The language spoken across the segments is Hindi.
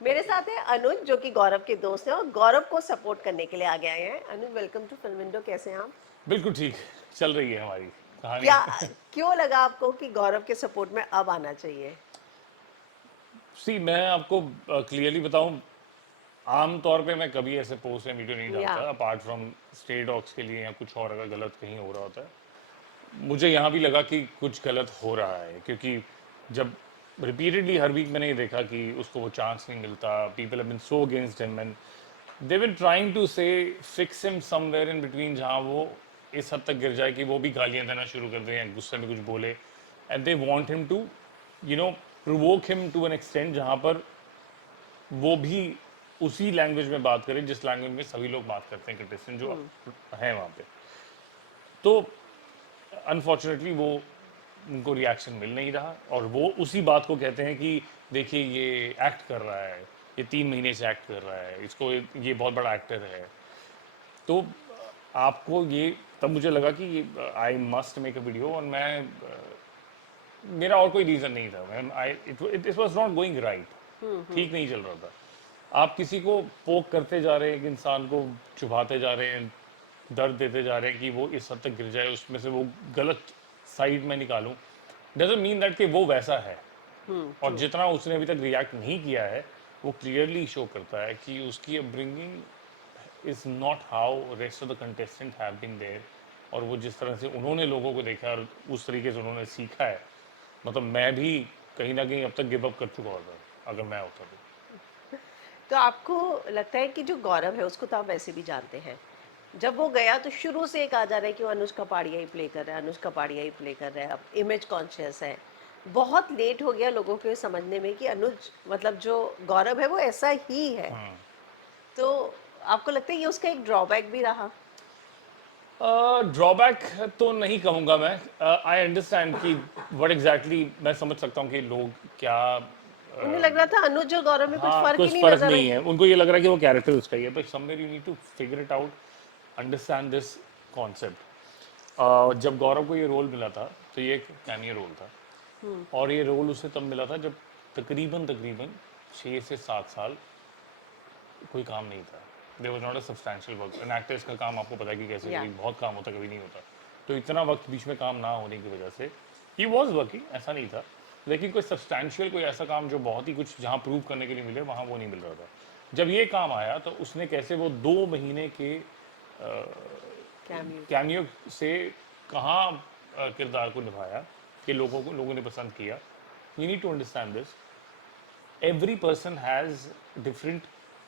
मेरे साथ है अनुज जो कि गौरव के दोस्त हैं और गौरव को सपोर्ट करने के लिए आगे आए हैं। अनुज, वेलकम टू फिल्म विंडो। कैसे हैं आप? बिल्कुल ठीक चल रही है हमारी कहानी। क्या, क्यों लगा आपको कि गौरव के सपोर्ट में अब आना चाहिए? सी मैं आपको क्लियरली बताऊं, आम तौर पे मैं कभी ऐसे पोस्ट या वीडियो नहीं या डालता अपार्ट फ्रॉम स्टे डॉग्स के लिए या कुछ और अगर गलत कहीं हो रहा होता है। मुझे यहाँ भी लगा कि कुछ गलत हो रहा है, क्योंकि जब रिपीटेडली हर वीक मैंने ये देखा कि उसको वो चांस नहीं मिलता, people have been so against him and they been trying to say fix him somewhere in between, जहाँ वो इस हद तक गिर जाए कि वो भी गालियाँ देना शुरू कर दें या गुस्से में कुछ बोले, and they want him to you know provoke him to an extent जहाँ पर वो भी उसी लैंग्वेज में बात करे जिस लैंग्वेज में सभी लोग बात करते हैं, कंटेस्टेंट जो है वहाँ पे। तो अनफॉर्चुनेटली वो उनको रिएक्शन मिल नहीं रहा, और वो उसी बात को कहते हैं कि देखिए ये एक्ट कर रहा है, ये 3 महीने से एक्ट कर रहा है, इसको ये बहुत बड़ा एक्टर है। तो आपको ये, तब मुझे लगा कि I must make a video, और मैं मेरा और कोई रीज़न नहीं था। मैं I it was not going right, ठीक नहीं चल रहा था। आप किसी को पोक करते जा रहे हैं, एक इंसान को चुभाते जा रहे हैं, दर्द देते जा रहे हैं कि वो इस हद तक गिर जाए, उसमें से वो गलत साइड में निकालूं, डजंट मीन दैट कि वो वैसा है। और ट्रू। जितना उसने अभी तक रिएक्ट नहीं किया है, वो क्लियरली शो करता है कि उसकी upbringing is not how rest of the contestant have been there. और वो जिस तरह से उन्होंने लोगों को देखा और उस तरीके से उन्होंने सीखा है, मतलब मैं भी कहीं ना कहीं अब तक गिव अप कर चुका होता अगर मैं होता तो। तो आपको लगता है कि जो गौरव है उसको तो आप वैसे भी जानते हैं, जब वो गया तो शुरू से एक आ जा रहा है कि वो अनुज कपाड़िया ही प्ले कर रहा है, अनुज कपाड़िया ही प्ले कर रहा है, अब इमेज कॉन्शियस है। बहुत लेट हो गया लोगों के समझने में कि अनुज, मतलब जो गौरव है वो ऐसा ही है। तो आपको लगता है ये उसका एक ड्रॉबैक भी रहा? ड्रॉबैक तो नहीं कहूँगा मैं। आई अंडरस्टैंड कि व्हाट एग्जैक्टली, मैं समझ सकता हूँ कि लोग क्या उन्हें लग रहा था अनुज और गौरव में कुछ हाँ, फर्क ही कुछ नहीं फर्क नजर नहीं है। है, उनको ये लग रहा है कि वो कैरेक्टर उसका ही है, but somewhere you need to figure it out, understand this concept. जब गौरव को ये रोल मिला था, तो ये एक कैमियो रोल था, और ये रोल उसे तब मिला था जब तकरीबन तकरीबन 6 से 7 साल कोई काम नहीं था। There was not a substantial work. An actors का काम आपको पता है कि कैसे, या कभी बहुत काम होता है, कभी नहीं होता। तो इतना वक्त बीच में काम ना होने की वजह से ही वॉज वर्किंग, ऐसा नहीं था, लेकिन कोई सब्सटैंशियल, कोई ऐसा काम जो बहुत ही कुछ जहाँ प्रूव करने के लिए मिले, वहाँ वो नहीं मिल रहा था। जब ये काम आया तो उसने कैसे वो 2 महीने के कैमियो। कैमियो से कहाँ किरदार को निभाया कि लोगों ने पसंद किया। You need to understand this, every person has different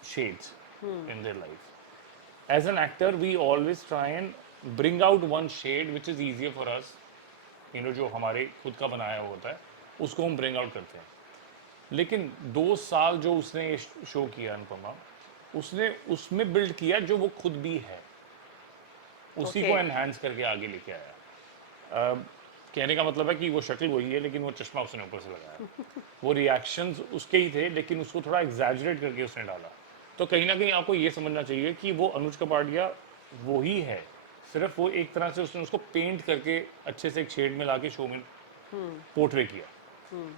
shades in their life. As an actor, we always try and bring out one shade which is easier for us, जो हमारे खुद का बनाया हुआ होता है, उसको हम ब्रिंग आउट करते हैं। लेकिन 2 साल जो उसने ये शो किया अनुपमा, उसने उसमें बिल्ड किया जो वो खुद भी है, उसी ओके। को एनहांस करके आगे लेके आया। अ, कहने का मतलब है कि वो शक्ल वही है, लेकिन वो चश्मा उसने ऊपर से लगाया। वो रिएक्शंस उसके ही थे, लेकिन उसको थोड़ा एग्जैजरेट करके उसने डाला। तो कहीं ना कहीं आपको ये समझना चाहिए कि वो अनुज कपाड़िया वो ही है, सिर्फ वो एक तरह से उसने उसको पेंट करके अच्छे से एक शेड में ला के शो में पोर्ट्रे किया।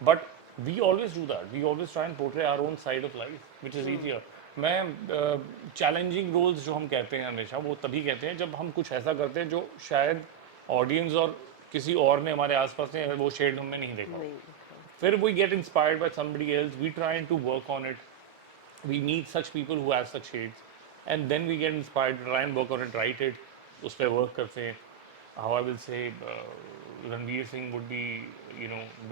But we always do that, we always try and portray our own side of life which is easier. मैं चैलेंजिंग रोल्स जो हम कहते हैं हमेशा, वो तभी कहते हैं जब हम कुछ ऐसा करते हैं जो शायद ऑडियंस और किसी और ने हमारे आसपास ने वो शेड हमने नहीं देखा हो। नहीं देखा। फिर we get inspired by somebody else, we trying to work on it, we meet such people who have such shades, and then we get inspired to try and work on it, write it, उस पर work करते हैं। How I will say, Ranveer Singh would be,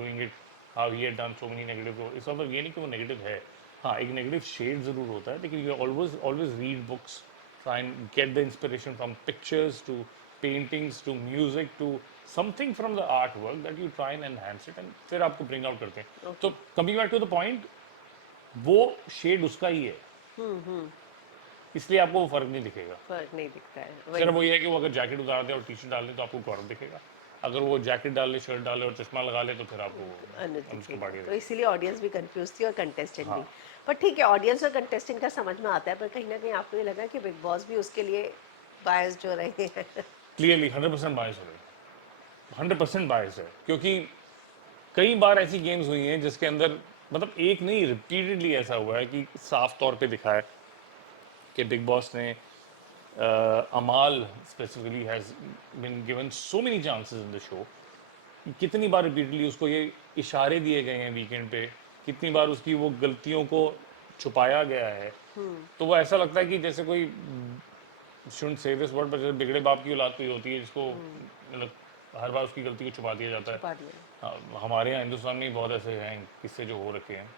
doing it, how he had done so many negative roles। इसका मतलब ये नहीं कि वो negative है, हाँ एक negative shade ज़रूर होता है, लेकिन you always read books, try and get the inspiration from pictures to paintings to music to something from the artwork that you try and enhance it, and फिर आपको bring out करते हैं। तो okay. coming back to the point, वो शेड उसका ही है, हम्म। इसलिए आपको वो फर्क नहीं दिखेगा। फर्क नहीं दिखता है, सिर्फ वही। वो ये है कि वो अगर जैकेट उतार दे और टी शर्ट डाल दे तो आपको गौरव दिखेगा, अगर वो जैकेट डाल ले, शर्ट डाले और चश्मा लगा ले, तो फिर आपको अनुज अनुज दिखेगा, कपाड़िया तो दिखेगा। इसीलिए ऑडियंस भी कंफ्यूज थी और कंटेस्टेंट भी। हाँ, पर ठीक है, ऑडियंस और कंटेस्टेंट का समझ में आता है, पर कहीं ना कहीं आपको ये लगा कि बिग बॉस भी उसके लिए बायस जो रहे हैं? क्लियरली 100% बायस है, 100% बायस है, क्योंकि कई बार ऐसी गेम्स हुई हैं जिसके अंदर मतलब एक नहीं, रिपीटेडली ऐसा हुआ है कि साफ तौर पे दिखा है कि बिग बॉस ने Amaal specifically has been given so many chances in the show. कितनी बार रिपीटेडली उसको ये इशारे दिए गए हैं वीकेंड पे, कितनी बार उसकी वो गलतियों को छुपाया गया है। तो वो ऐसा लगता है कि जैसे कोई, शुडंट से दिस वर्ड, पर जैसे बिगड़े बाप की औलाद कोई होती है जिसको मतलब हर बार उसकी गलती को छुपा दिया जाता है। छुपा दिया। हाँ, हमारे यहाँ हिंदुस्तान में बहुत ऐसे हैं किस्से जो हो रखे हैं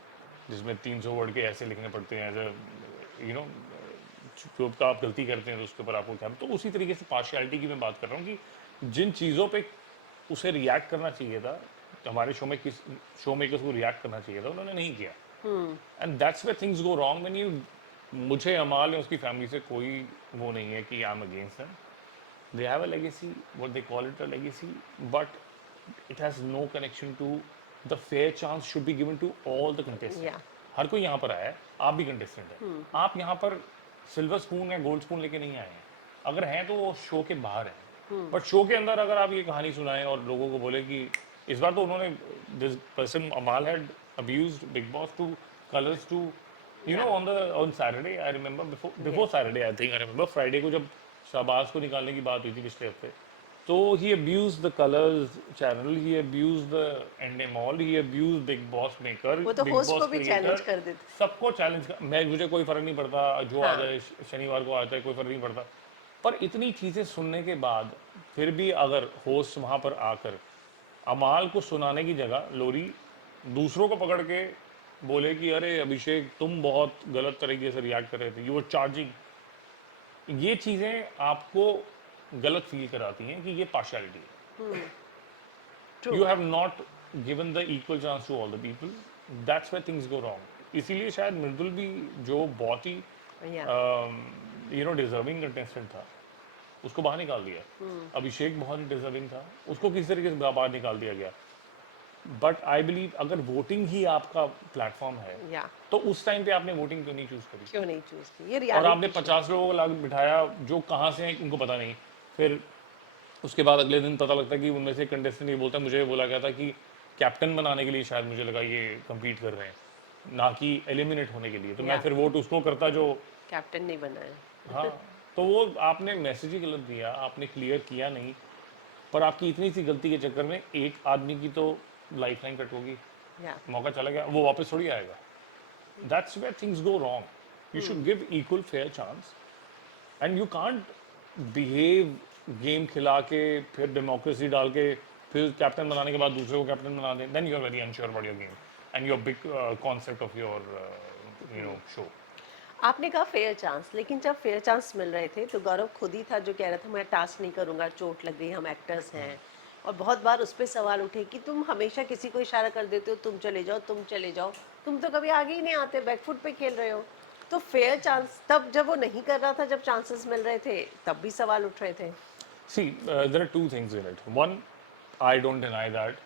जिसमें 300 वर्ड के ऐसे लिखने पड़ते हैं, एज यू नो, जो का आप गलती करते हैं तो उसके ऊपर आपको क्या। तो उसी तरीके से पार्शियलिटी की मैं बात कर रहा हूँ कि जिन चीज़ों पे उसे रिएक्ट करना चाहिए था, तो हमारे शो में किस शो मेकर्स को रिएक्ट करना चाहिए था, उन्होंने नहीं किया। And that's where things go wrong when you, मुझे अमाल या उसकी फैमिली से कोई वो नहीं है कि I am against them. They have a legacy, what they call it a legacy, but it has no connection to the fair chance should be given to all the contestants. या हर कोई यहाँ पर आया है, आप भी कंटेस्टेंट हैं, आप यहाँ पर सिल्वर स्पून या गोल्ड स्पून लेके नहीं आए हैं। अगर हैं तो वो शो के बाहर हैं, बट शो के अंदर अगर आप ये कहानी सुनाएं और लोगों को बोले कि इस बार तो उन्होंने, this person Amaal had abused Bigg Boss to Colors too, you know, या on Saturday, I remember before yes Saturday, I think I remember Friday को जब शाहबाज को निकालने की बात हुई थी पिछले हफ्ते, तो he abused the colors channel, he abused the endemol, he abused Big Boss Maker, वो तो Big होस्ट को Boss भी Creator, चैलेंज कर देते। सबको चैलेंज कर, मैं, मुझे कोई फर्क नहीं पड़ता, जो आ हाँ। जाए शनिवार को आता है, कोई फर्क नहीं पड़ता। पर इतनी चीज़ें सुनने के बाद फिर भी अगर होस्ट वहाँ पर आकर अमाल को सुनाने की जगह लोरी दूसरों को पकड़ के बोले कि अरे अभिषेक तुम बहुत गलत तरीके से रिएक्ट कर रहे थे, यू वर चार्जिंग, ये चीज़ें आपको गलत फील कराती हैं कि ये पार्शियलिटी है। True. You have not given the equal chance to all the people. That's where things go wrong. इसीलिए शायद मृदुल भी, जो बहुत ही या यू नो डिजर्विंग कंटेस्टेंट था, उसको बाहर निकाल दिया। अभिषेक बहुत ही डिजर्विंग था, उसको किसी तरीके से बाहर निकाल दिया गया। बट आई बिलीव अगर वोटिंग ही आपका प्लेटफॉर्म है, या तो उस टाइम पे आपने वोटिंग क्यों नहीं चूज करी? क्यों नहीं चूज की, ये और आपने रियलिटी शो। 50 लोगों को लाग बिठाया जो कहाँ से हैं उनको पता नहीं। फिर उसके बाद अगले दिन पता लगता है कि उनमें से कंटेस्टेंट ये बोलता है, मुझे बोला गया था कि कैप्टन बनाने के लिए शायद मुझे लगा ये कम्पीट कर रहे हैं, ना कि एलिमिनेट होने के लिए, तो मैं या फिर वोट उसको करता जो, कैप्टन नहीं बना है। हाँ। तो वो आपने मैसेज ही गलत दिया, आपने क्लियर किया नहीं, पर आपकी इतनी सी गलती के चक्कर में एक आदमी की तो लाइफ लाइन कट होगी, या मौका चला गया, वो वापस थोड़ी आएगा। That's where things go wrong. You should give equal fair chance, and you can't behave game खिला के फिर डेमोक्रेसी डाल के फिर कैप्टन बनाने के बाद दूसरे को कैप्टन बना दें, then you are very unsure about your game and your big concept of your you know show. आपने कहा फेयर चांस, लेकिन जब फेयर चांस मिल रहे थे तो गौरव खुद ही था जो कह रहा था मैं टास्क नहीं करूंगा, चोट लग गई, हम एक्टर्स हैं। और बहुत बार उस पर सवाल उठे कि तुम हमेशा किसी को इशारा कर देते हो, तुम चले जाओ, तुम चले जाओ, तुम तो कभी आगे ही नहीं आते, बैकफुट पे खेल रहे हो। तो फेयर चांस तब जब वो नहीं कर रहा था, जब चांसेस मिल रहे थे, तब भी सवाल उठ रहे थे। See there are two things in it. One, I don't deny that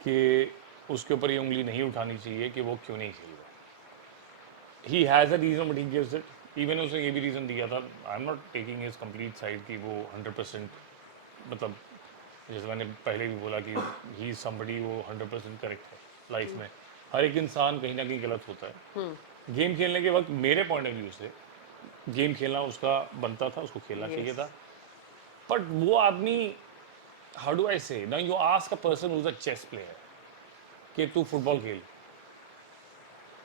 कि उसके ऊपर ये उंगली नहीं उठानी चाहिए कि वो क्यों नहीं खेल रहा। He has a reason but he gives it. Even उसने ये भी रीज़न दिया था, I am not taking his complete side कि वो 100%, मतलब जैसे मैंने पहले भी बोला कि ही इज समबडी, वो 100% करेक्ट है लाइफ में। हर एक इंसान कहीं ना कहीं गलत होता है। गेम खेलने के वक्त मेरे पॉइंट ऑफ व्यू से गेम खेलना उसका बनता था, उसको खेलना चाहिए यस। था। बट वो आदमी, हाउ डू आई से, ना you ask a person who is a chess player कि तू फुटबॉल खेल,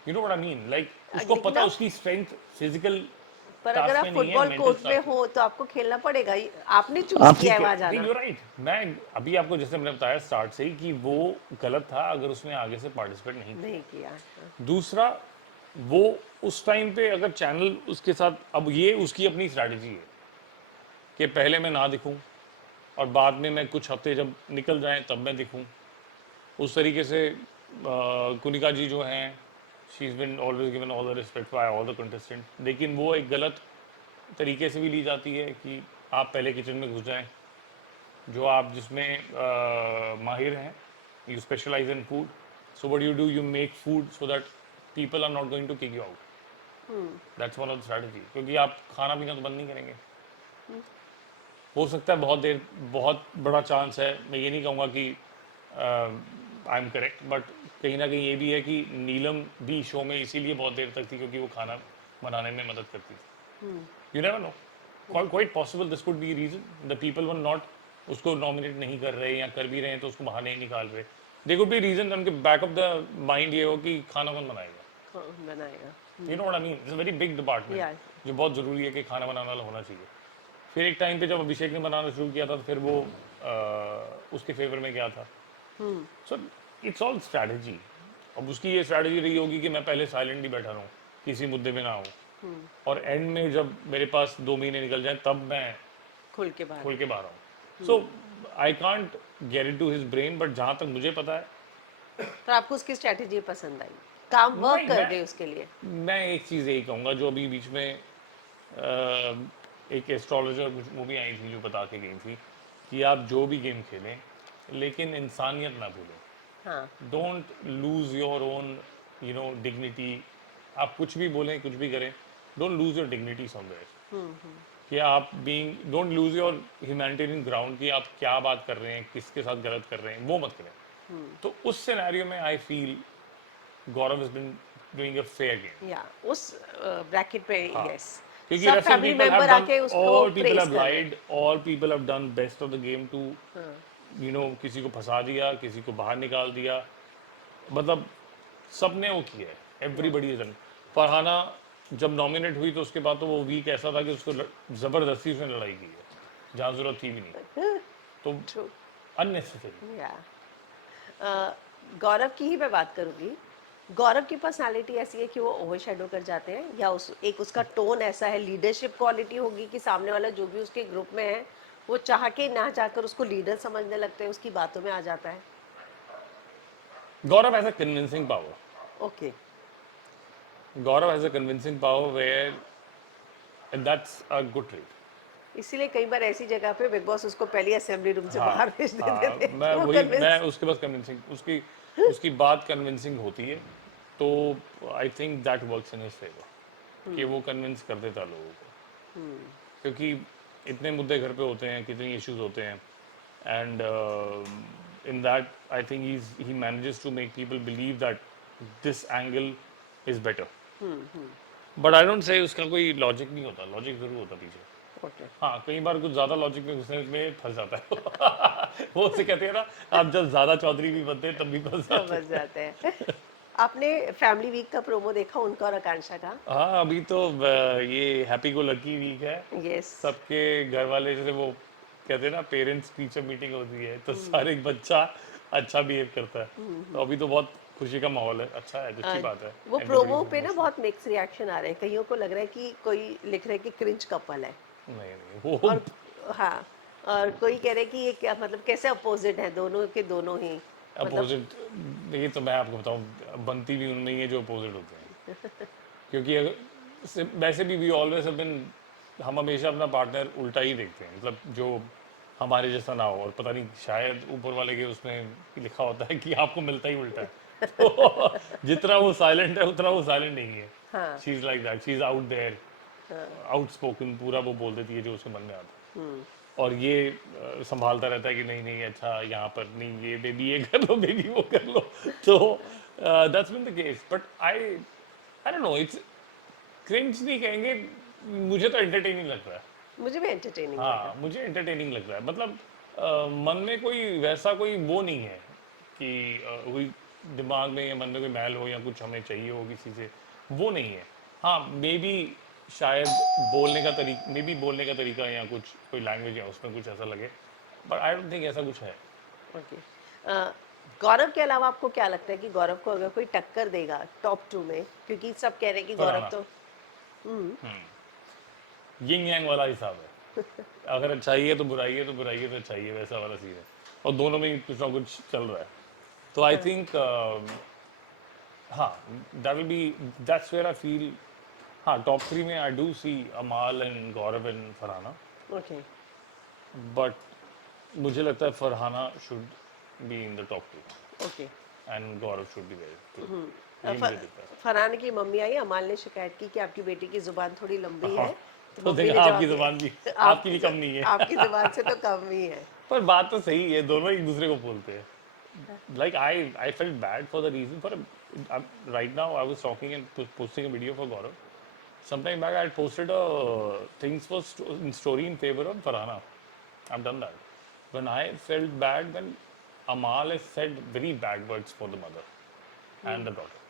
you know what I mean, like उसको लेकिन पता है आप, उसकी स्ट्रेंथ फिजिकल पर अगर टास्क आप में नहीं है, फुटबॉल मेंटल कोर्ट में टास्क। हो तो आपको खेलना पड़ेगा ही, आपने चूज आप किया ठीक है है, वहां नहीं जाना। You right. मैं अभी आपको जैसे मैंने बताया स्टार्ट से ही कि वो गलत था अगर उसने आगे से पार्टिसिपेट नहीं नहीं किया। किया। हाँ। दूसरा, वो उस टाइम पे अगर चैनल उसके साथ, अब ये उसकी अपनी स्ट्रैटेजी है कि पहले मैं ना दिखूं और बाद में मैं कुछ हफ्ते जब निकल जाएं तब मैं दिखूं। उस तरीके से कुनिका जी जो हैं, she is been always given all the respect by all the contestant, लेकिन वो एक गलत तरीके से भी ली जाती है कि आप पहले किचन में घुस जाएं, जो आप जिसमें माहिर हैं, you specialise in food, so what you do, you make food so that people are not going to kick you out. That's one of the strategy, क्योंकि आप खाना पीना तो बंद नहीं करेंगे। हो सकता है बहुत देर, बहुत बड़ा चांस है, मैं ये नहीं कहूँगा कि आई एम करेक्ट, बट कहीं ना कहीं ये भी है कि नीलम भी शो में इसीलिए बहुत देर तक थी क्योंकि वो खाना बनाने में मदद करती थी. You never know, quite possible this could be reason the people were not उसको नॉमिनेट नहीं कर रहे या कर भी रहे हैं तो उसको बाहर नहीं निकाल रहे. दे कुड बी रीजन उनके बैक ऑफ द माइंड ये हो कि खाना कौन बनाएगा. कौन बनाएगा? You know what I mean, it's a very big department या जो बहुत ज़रूरी है कि खाना बनाने वाला होना चाहिए. फिर एक टाइम पे जब अभिषेक ने बनाना शुरू किया था तो फिर वो उसके फेवर में गया था. So it's all strategy. अब उसकी ये स्ट्रैटेजी रही होगी कि मैं पहले साइलेंट ही बैठा रहूँ, किसी मुद्दे में ना हूँ, और एंड में जब मेरे पास 2 महीने निकल जाए तब मैं खुल के बाहर। खुल के बाहर आऊँ. So I can't get it to his brain, but जहाँ तक मुझे पता है, तो आपको उसकी स्ट्रेटेजी पसंद आई, काम वर्क नहीं, कर मैं गई उसके लिए? मैं एक चीज़ यही कहूँगा जो अभी बीच में एक एस्ट्रोलॉजर कुछ मूवी आई थी जो बता के गई थी कि आप जो भी गेम खेलें लेकिन इंसानियत ना भूलें. हाँ, don't lose your own dignity. आप कुछ भी बोलें कुछ भी करें, don't lose your dignity somewhere. कि आप being don't lose your humanitarian ground कि आप क्या बात कर रहे हैं, किसके साथ गलत कर रहे हैं, वो मत करें. तो उस सिनेरियो में I feel Gaurav has been doing a fair game. या उस ब्रैकेट पे हाँ, यस, क्योंकि सब rest of family people have member done, आके उसको all people प्रेस have कर रहे हैं। lied, all people have done best of the game to किसी को फंसा दिया, किसी को बाहर निकाल दिया. मतलब सबने वो किया है, एवरीबडी इज डन. फरहाना जब नॉमिनेट हुई तो उसके बाद तो वो वीक ऐसा था कि उसको जबरदस्ती उसने लड़ाई की है जहाँ जरूरत थी भी नहीं, तो True. अननेसेसरी. या गौरव की ही मैं बात करूंगी। गौरव की पर्सनालिटी ऐसी है कि वो ओवरशैडो कर जाते हैं, या उसका टोन ऐसा है, लीडरशिप क्वालिटी होगी कि सामने वाला जो भी उसके ग्रुप में है वो चाह के ना चाहकर उसको लीडर समझने लगते हैं, उसकी बातों में आ जाता है। Gaurav has a convincing power. Okay. Gaurav has a convincing power where and that's a good trait. इसीलिए कई बार ऐसी जगह पे बिग बॉस उसको पहले असेंबली रूम से हाँ, बाहर भेज देते हाँ, थे मैं कि वो वही मैं कन्विंस। उसके पास कन्विंसिंग उसकी उसकी बात कन्विंसिंग होती है, तो I think that works in his favour कि वो कन्विंस कर देता लोगों को. क्योंकि इतने मुद्दे घर पे होते हैं, कितने इश्यूज होते हैं, and in that I think he manages to make people believe that this angle is better. But I don't say उसका कोई लॉजिक नहीं होता, लॉजिक जरूर होता पीछे. ओके, हाँ, कई बार कुछ ज़्यादा लॉजिक में घुसने में फंस जाता है. वो उसे कहते हैं ना, आप जब ज़्यादा चौधरी भी बनते हैं तब भी फंस जाते समझ हैं. जाते हैं। आपने फैमिली वीक का प्रोमो देखा उनका और आकांक्षा का? हाँ, अभी तो ये हैप्पी गो लकी वीक है. यस। सबके घर वाले जैसे वो कहते हैं ना, पेरेंट्स टीचर मीटिंग होती है तो सारे बच्चा अच्छा बिहेव करता है. तो अभी तो बहुत खुशी का माहौल है, अच्छा है, अच्छी बात है. वो Everybody प्रोमो is पे ना emotional. बहुत मिक्स रिएक्शन आ रहे हैं, कईयों को लग रहा है कि कोई लिख रहा है कि क्रिंज कपल है, नहीं नहीं, वो और हाँ, और कोई कह रहे हैं कि ये क्या मतलब कैसे अपोजिट है दोनों के दोनों ही, मतलब अपोजिट. ये तो मैं आपको बताऊं, बनती भी उनमें ही है जो अपोजिट होते हैं. क्योंकि वैसे भी वी ऑलवेज हैव बीन, हम हमेशा अपना पार्टनर उल्टा ही देखते हैं, मतलब जो हमारे जैसा ना हो. और पता नहीं शायद ऊपर वाले के उसमें लिखा होता है कि आपको मिलता ही उल्टा है. तो जितना वो साइलेंट है उतना वो साइलेंट नहीं है. हाँ, she is like that, she is out there, outspoken, पूरा वो बोल देती है जो उसके मन में आता है. और ये संभालता रहता है कि नहीं नहीं अच्छा यहाँ पर नहीं, ये बेबी ये कर लो, बेबी वो कर लो. तो that's been the case. But I don't know, it's cringe नहीं कहेंगे, मुझे तो एंटरटेनिंग लग रहा है. मुझे भी एंटरटेनिंग लगा। हाँ, मुझे एंटरटेनिंग लग रहा है. मतलब मन में कोई वैसा कोई वो नहीं है कि कोई दिमाग में या मन में कोई मैल हो या कुछ हमें चाहिए हो किसी से, वो नहीं है. हाँ, मे बी शायद बोलने का तरीका या कुछ कोई लैंग्वेज है उसमें कुछ ऐसा लगे, बट आई डोंट थिंक ऐसा कुछ है. ओके। गौरव के अलावा आपको क्या लगता है कि गौरव को अगर कोई टक्कर देगा टॉप 2 में, क्योंकि सब कह रहे हैं कि गौरव फरहाना, तो यिंग यांग वाला हिसाब है. अगर अच्छाई है तो बुराई है, तो बुराई है तो अच्छाई है, वैसा वाला सीन है. और दोनों में ही कुछ ना कुछ चल रहा है. तो आई थिंक हाँ, that will be, that's where I feel. हाँ, टॉप 3 में I do see Amaal and Gaurav and Farhana, okay. But मुझे लगता है Farhana should be in the top 2 okay. And Gaurav should be there too. ये मुझे दिखता है. फरहान की मम्मी आई, अमाल ने शिकायत की कि आपकी बेटी की जुबान थोड़ी लंबी हाँ, है, तो तो मम्मी देखा ने जवाब आपकी दिया, जुबान भी, आपकी भी कम नहीं है. आपकी जुबान से तो कम ही है। पर बात तो सही है, दोनों एक दूसरे को बोलते हैं. like I felt bad for the reason for right now I was talking and posting a video for Gaurav. Sometime back I had posted a things for in story in favor of Farhana. I've done that. When I felt bad when Amal has said very bad words for the mother and the daughter.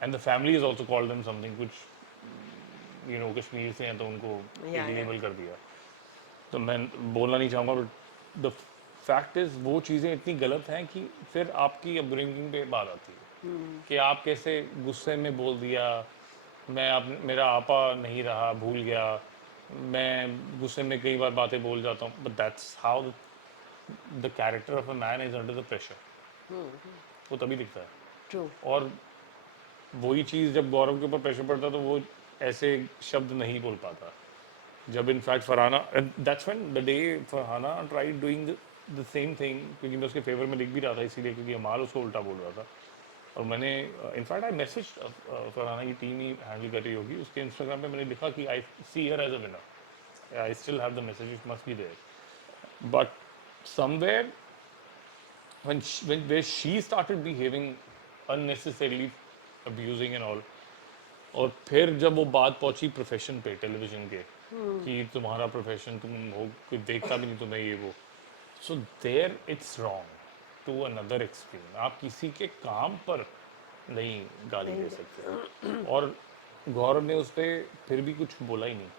And the family has also called them something which Kashmir से हैं तो उनको Yeah, एक yeah. लेबल कर दिया. तो मैं बोलना नहीं चाहूँगा बट द फैक्ट इज वो चीज़ें इतनी गलत हैं कि फिर आपकी अपब्रिंगिंग पे बात आती है कि आप कैसे गुस्से में बोल दिया मेरा आपा नहीं रहा भूल गया मैं गुस्से में कई बार बातें बोल जाता हूँ but that's how the character of a man is under the pressure वो तभी दिखता है True. और वही चीज़ जब गौरव के ऊपर प्रेशर पड़ता है तो वो ऐसे शब्द नहीं बोल पाता जब in fact Farhana that's when the day Farhana tried doing the same thing क्योंकि मैं उसके फेवर में लिख भी रहा था इसीलिए क्योंकि अमाल उसको उल्टा बोल रहा था और मैंने इनफैक्ट आई मैसेज फरहाना की टीम ही हैंडल कर रही होगी उसके इंस्टाग्राम पे मैंने लिखा कि I see her as a winner I still have the message it must be there but somewhere when where she started behaving unnecessarily abusing and all और फिर जब वो बात पहुंची प्रोफेशन पे टेलीविजन के कि तुम्हारा प्रोफेशन तुम हो कोई देखता भी नहीं तुम्हें ये वो so there it's wrong to another extreme आप किसी के काम पर नहीं गाली दे सकते और गौरव ने उस पर फिर भी कुछ बोला ही नहीं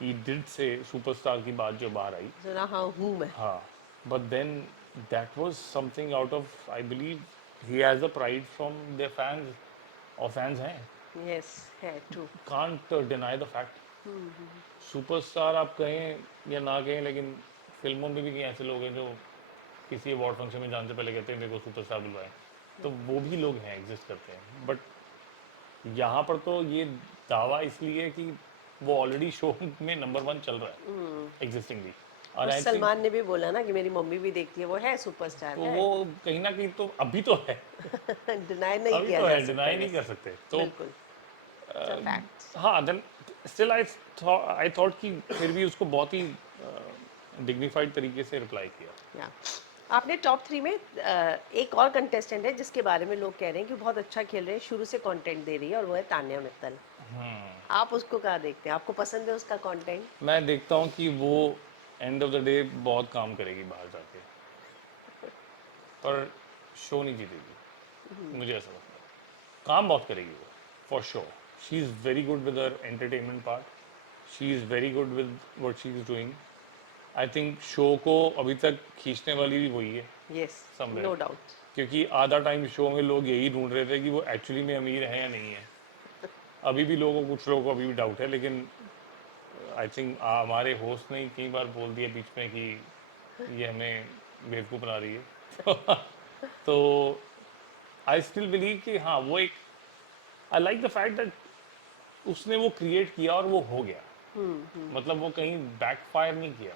ही डिड से सुपरस्टार की बात जो बाहर आई So now how whom? हाँ but then that was something out of I believe he has a pride from their fans और fans हैं Yes, yeah, true. can't deny the fact superstar आप कहें या ना कहें लेकिन फिल्मों में भी कई ऐसे लोग हैं जो किसी अवार्ड फंक्शन में जाने से पहले कहते हैं मेरे को सुपरस्टार बुलवाएं तो वो भी लोग हैं एग्जिस्ट करते हैं बट यहाँ पर तो ये दावा इसलिए कि वो ऑलरेडी शो में नंबर 1 चल रहा है एग्जिस्टिंगली और और I think सलमान ने भी बोला ना कि मेरी मम्मी भी देखती है वो है सुपरस्टार तो है वो कहीं ना कहीं तो अभी तो है डिनाई नहीं अभी किया तो जा है सकता डिनाई नहीं वैसे। कर सकते तो बिल्कुल फैक्ट हाँ देन स्टिल आई थॉट कि फिर भी उसको बहुत ही डिग्निफाइड तरीके से रिप्लाई किया या आपने टॉप 3 में एक और कंटेस्टेंट है जिसके बारे में लोग कह रहे हैं कि बहुत अच्छा खेल रहे हैं शुरू से कंटेंट दे रही है और वो है तान्या मित्तल आप उसको कहाँ देखते हैं आपको पसंद है उसका कंटेंट मैं देखता हूँ कि वो एंड ऑफ द डे बहुत काम करेगी बाहर जाके पर शो नहीं जीतेगी मुझे ऐसा लगता है काम बहुत करेगी वो for sure she is very good with her entertainment part she is very good with what she is doing I think show को अभी तक खींचने वाली भी वही है यस Somewhere. नो डाउट क्योंकि आधा टाइम शो में लोग यही ढूंढ रहे थे कि वो एक्चुअली में अमीर है या नहीं है अभी भी कुछ लोगों को अभी भी डाउट है लेकिन आई थिंक हमारे होस्ट ने कई बार बोल दिया बीच में कि ये हमें बेवकूफ़ बना रही है तो आई स्टिल बिलीव कि हाँ वो एक I like the fact that उसने वो क्रिएट किया और वो हो गया मतलब वो कहीं बैकफायर नहीं किया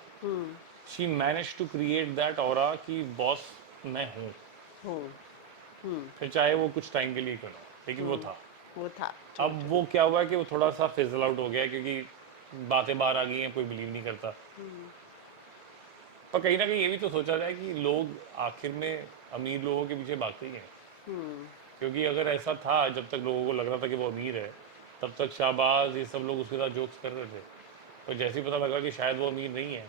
she manage to create that aura कि बॉस मैं हूँ फिर चाहे वो कुछ टाइम के लिए क्यों ना हो, लेकिन वो था अब वो क्या हुआ कि वो थोड़ा सा फिजल आउट हो गया क्योंकि बातें बाहर आ गई हैं कोई बिलीव नहीं करता पर कहीं ना कहीं ये भी तो सोचा जाए कि लोग आखिर में अमीर लोगों के पीछे भागते ही हैं क्योंकि अगर ऐसा था जब तक लोगों को लग रहा था कि वो अमीर है तब तक शाहबाज ये सब लोग उसके साथ जोक्स कर रहे थे पर जैसे ही पता लगा कि शायद वो अमीर नहीं है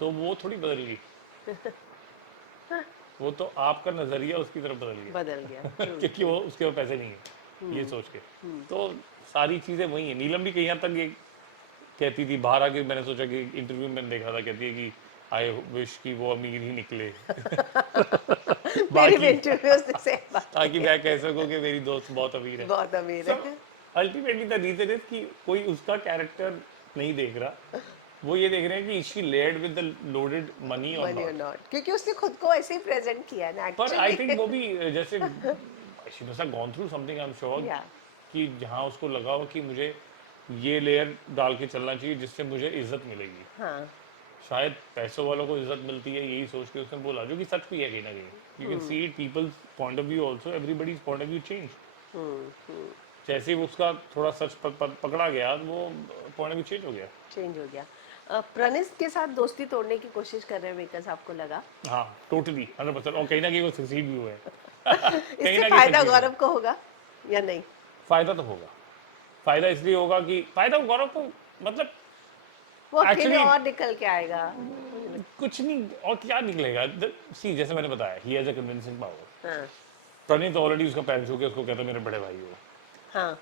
तो वो थोड़ी बदल गई वो तो आपका नज़रिया उसकी तरफ बदल गया क्योंकि वो उसके पास पैसे नहीं है ये सोच के तो सारी चीज़ें वही हैं नीलम भी कहीं हद तक ये कहती थी बाहर आके मैंने सोचा कि इंटरव्यू में देखा था कहती है कि आई विश कि वो अमीर ही निकले मेरी भी इंटरव्यूज से ताकि मैं कह सकूं कि मेरी दोस्त बहुत अमीर है बहुत अमीर है अल्टीमेटली द रीजन इज कि कोई उसका कैरेक्टर नहीं देख रहा वो ये देख रहे हैं कि she led with the loaded money और मनी और नॉट क्योंकि उसने खुद को ऐसे ही प्रेजेंट किया ना पर आई थिंक एक्चुअली वो भी जैसे she must have gone through something I am sure या कि जहाँ उसको लगा हो कि मुझे ये लेयर डाल के चलना चाहिए जिससे मुझे इज्जत मिलेगी हाँ शायद पैसों वालों को इज्जत मिलती है यही सोच के उसने बोला जो कि सच भी है कहीं ना कहीं you can see it people's point of view also everybody's point of view change जैसे ही उसका थोड़ा सच पकड़ा गया वो पॉइंट ऑफ व्यू चेंज हो गया चेंज हो गया प्रणीत के साथ दोस्ती तोड़ने की कोशिश कर रहे हैं मेकर्स, आपको लगा? हाँ टोटली 100%, और कहीं ना कहीं वो सक्सीड भी हुए हैं कहीं इससे ना कहीं फायदा सक्सीड हुए हैं। गौरव को होगा या नहीं? फायदा तो होगा, फायदा इसलिए होगा कि फायदा गौरव को, मतलब वो अकेले एक्चुअली और निकल के आएगा मुझे लगता कुछ नहीं और क्या निकलेगा। सी जैसे मैंने बताया, he has a convincing power. है। हाँ। प्रणीत ऑलरेडी उसका पैर छू के उसको कहता है मेरे बड़े भाई हो। हाँ।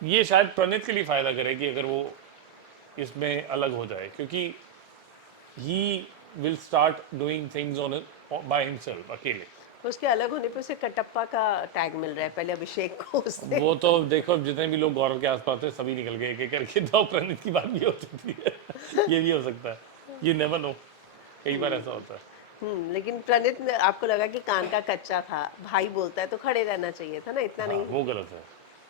ये शायद प्रणीत के लिए फायदा करेगी अगर वो इसमें अलग हो जाए, क्योंकि he will start doing things on by himself अकेले। उसके अलग होने पे उसे कटप्पा का टैग मिल रहा है, पहले अभिषेक को उसने। वो तो देखो, अब जितने भी लोग गौरव के आसपास थे सभी निकल गए एक एक करके, तो प्रणीत की बात भी हो सकती है ये भी हो सकता है, यू नेवर नो, कई बार ऐसा होता है। लेकिन प्रणीत ने, आपको लगा कि कान का कच्चा था, भाई बोलता है तो खड़े रहना चाहिए था ना, इतना हाँ नहीं? वो गलत है,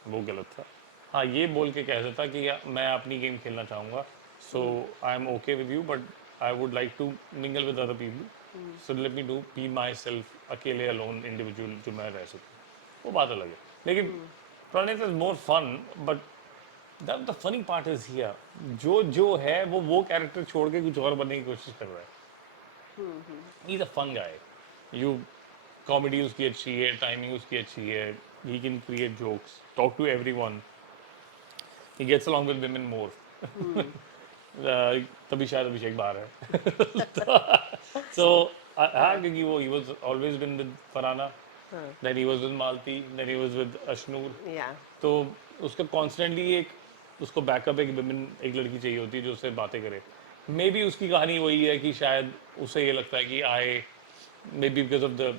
वो गलत था। हाँ ये बोल के कह देता कि मैं अपनी गेम खेलना चाहूँगा, so I am okay with you but I would like to mingle with other people, so let me do be myself, अकेले अलोन इंडिविजुअल जो मैं रह सकूँ, वो बात अलग है। लेकिन Praneet is more fun, but the funny part is here, जो जो है वो कैरेक्टर छोड़ के कुछ और बनने की कोशिश कर रहा है। He's a fun guy. You comedy उसकी अच्छी है, टाइमिंग उसकी अच्छी है, he can create jokes, talk to everyone, he gets along with women more. तभी शायद अभिषेक बाहर है so हाँ क्योंकि वो he was always been with फराना, हाँ। then he was with Malti, then he was with Ashnoor, या। तो उसका कॉन्स्टेंटली एक, उसको बैकअप एक विमेन, एक लड़की चाहिए होती है जो उससे बातें करे। मे बी उसकी कहानी वही है कि शायद उसे ये लगता है कि I, may be because of the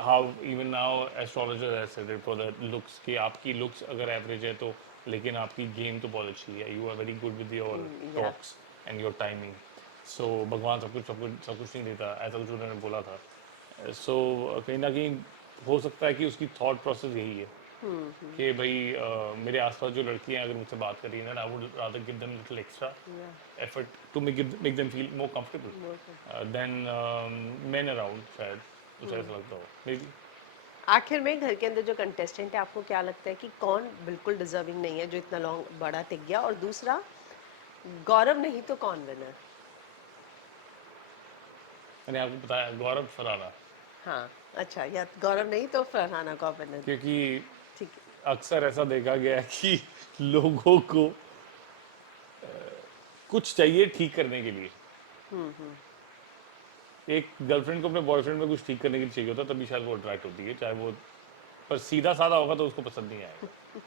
how even now astrologer has said it for the looks, कि आपकी लुक्स अगर एवरेज है तो, लेकिन आपकी गेम तो बहुत अच्छी है, you are very good with your या। Talks and your timing, so भगवान सब कुछ नहीं देता, ऐसा कुछ उन्होंने बोला था। सो कहीं ना कहीं हो सकता है कि उसकी थॉट प्रोसेस यही है कि भाई मेरे आसपास जो लड़कियां अगर मुझसे बात कर रही हैं, I would rather give them little extra ya. Effort to make them feel more comfortable then men around, शायद कुछ ऐसा लगता हो मे बी। आखिर में घर के अंदर जो कंटेस्टेंट है, आपको क्या लगता है कि कौन बिल्कुल डिजर्विंग नहीं है जो इतना लॉन्ग बड़ा टिक गया? और दूसरा, गौरव नहीं तो कौन विनर? मैंने आपको बताया गौरव फराना, हाँ। अच्छा, या गौरव नहीं तो फरहाना का विनर? क्योंकि ठीक अक्सर ऐसा देखा गया है कि लोगों को कुछ चाहिए ठीक करने के लिए, एक गर्लफ्रेंड को अपने बॉयफ्रेंड में कुछ ठीक करने के लिए चाहिए होता है, तभी शायद वो अट्रैक्ट होती है, चाहे वो, पर सीधा साधा होगा तो उसको पसंद नहीं आएगा।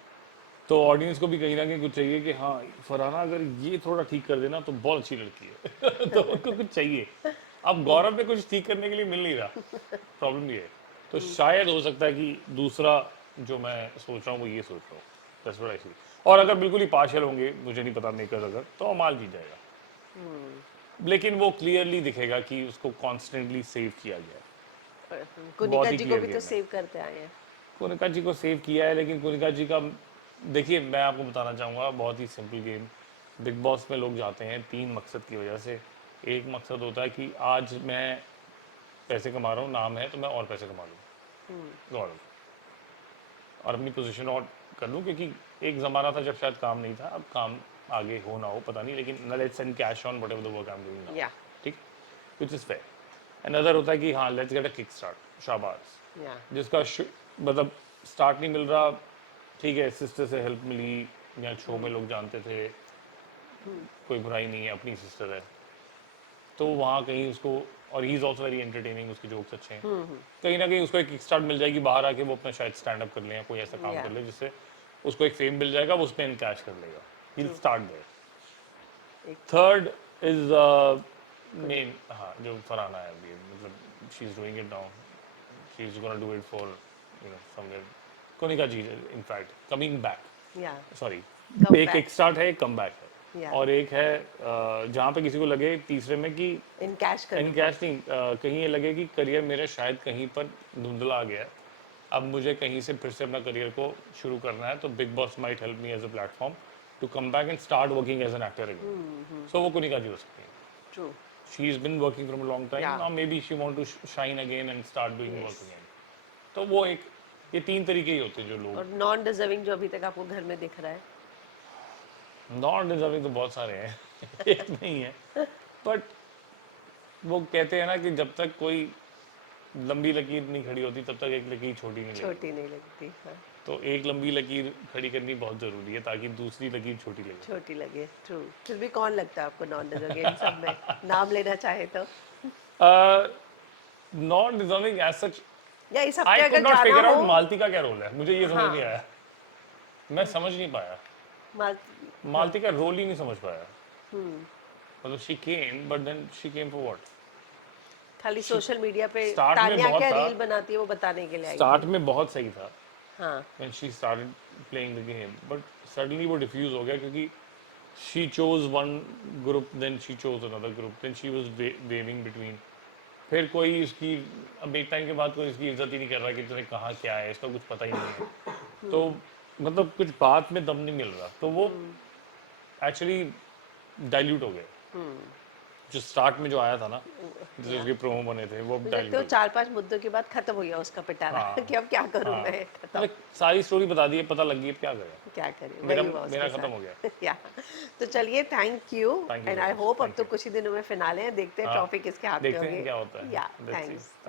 तो ऑडियंस को भी कहीं ना कहीं कुछ चाहिए कि हाँ फरहाना अगर ये थोड़ा ठीक कर देना तो बहुत अच्छी लड़की है तो उनको कुछ चाहिए। अब गौरव पे कुछ ठीक करने के लिए मिल नहीं रहा, प्रॉब्लम ये है। तो शायद हो सकता है कि दूसरा जो मैं सोच रहा हूँ वो ये सोच रहा हूँ, दैट्स व्हाट आई सी। और अगर बिल्कुल ही पार्शियल होंगे, मुझे नहीं पता मेकर, अगर तो अमाल जीत जाएगा, लेकिन वो क्लियरली दिखेगा कि उसको कॉन्स्टेंटली सेव किया गया है, है। बहुत कुनिका ही जी को क्लियर भी तो गेम है। सेव करते आए हैं। कोनिका जी को सेव किया है, लेकिन कोनिका जी का, देखिए मैं आपको बताना चाहूँगा बहुत ही सिंपल गेम। बिग बॉस में लोग जाते हैं तीन मकसद की वजह से। एक मकसद होता है कि आज मैं पैसे कमा रहा हूँ, नाम है, तो मैं और पैसे कमा लूँ, गौरव, और अपनी पोजीशन और कर लूँ, क्योंकि एक ज़माना था जब शायद काम नहीं था, अब काम आगे हो ना हो पता नहीं, लेकिन let's send cash on whatever the work I am doing now, या। ठीक, विच इज़ फेयर। अनदर होता है कि हाँ let's get a kick start, शाबाश, या। जिसका मतलब स्टार्ट नहीं मिल रहा, ठीक है, सिस्टर से हेल्प मिली, या शो में लोग जानते थे, कोई बुराई नहीं है, अपनी सिस्टर है, तो वहाँ कहीं उसको, और he is also very entertaining, उसके जोक्स अच्छे हैं, कहीं ना कहीं उसको एक किक स्टार्ट मिल जाएगी, बाहर आके वो अपना शायद स्टैंड अप कर ले या कोई ऐसा काम या। कर ले जिससे उसको एक फेम मिल जाएगा, वो उस पर कैश कर लेगा, he will true. Start there. एक थर्ड इज मेन, कुनिका। हाँ जो फरहाना है अभी, मतलब she is doing it now, she is gonna do it for somewhere, Konika ji in fact coming back, या। सॉरी, कम एक बैक। एक स्टार्ट है, एक कम बैक है, या। और एक है जहाँ पे किसी को लगे तीसरे में कि इन कैश करने को। इनकैश नहीं, कहीं ये लगे कि करियर मेरा शायद कहीं पर धुंधला गया है, अब मुझे कहीं से फिर से अपना करियर को शुरू करना है, तो Bigg Boss might help me as a platform to come back and start working as an actor again, so वो कुनिका जी हो सकती है। True. She is been working from a long time, ya. Now may be she want to shine again and start doing yes. Work again, तो वो एक, ये तीन तरीके ही होते हैं जो और लोग। नॉन डिजर्विंग जो अभी तक आपको घर में दिख रहा है? नॉट डिजर्विंग तो बहुत सारे हैं एक नहीं है, बट वो कहते हैं ना कि जब तक कोई लंबी लकीर नहीं खड़ी होती तब तक एक लकीर छोटी नहीं लगती। छोटी नहीं लगती, हाँ, तो एक लंबी लकीर खड़ी करनी बहुत ज़रूरी है ताकि दूसरी लकीर छोटी लगे। छोटी लगे, ट्रू। फिर भी कौन लगता है आपको नॉन डिजर्विंग इन सब में? नाम लेना चाहे तो? नॉन डिजर्विंग एज सच, या इस हफ्ते आई कुड अगर नॉट जाना फिगर हो? आउट मालती का क्या रोल है, मुझे ये समझ नहीं हाँ, आया, मैं समझ नहीं पाया, माल हाँ, मालती का रोल ही नहीं समझ पाया। मतलब she came, but then she came for what? खाली सोशल मीडिया पे स्टार्ट में तान्या बहुत क्या था, रील बनाती है वो बताने के लिए आई स्टार्ट थी। में बहुत सही था हाँ, when she started playing the game, but suddenly वो diffuse हो गया क्योंकि she chose one group, then she chose another group, then she was waving between, फिर कोई इसकी, अब एक टाइम के बाद कोई इसकी इज्जत ही नहीं कर रहा कि तूने कहा क्या है, इसका कुछ पता ही नहीं है, तो मतलब कुछ बात में दम नहीं मिल रहा, तो वो एक्चुअली डाइल्यूट हो गया। जो स्टार्ट में जो आया था ना, जो या उसके प्रोमो बने थे वो मुझे लगता डाइल्यूट है हो वो गया। 4-5 मुद्दों के बाद खत्म हो गया उसका पिटारा हाँ कि अब क्या करूं हाँ, मैं, खत्म। मतलब सारी स्टोरी बता दी है, पता लग गई, अब क्या करें, क्या करें, मेरा वही हुआ मेरा उसके खत्म हो गया। साथ। या तो चलिए, thank you thank you and so I much, hope अब थैंक तो यू। कुछ ही दिनों में फिनाले है, देखते हैं हाँ, ट्रॉफी किसके हाथ में देखते हैं होगी। क्या होता है, या लेट्स थैंक्स। सी।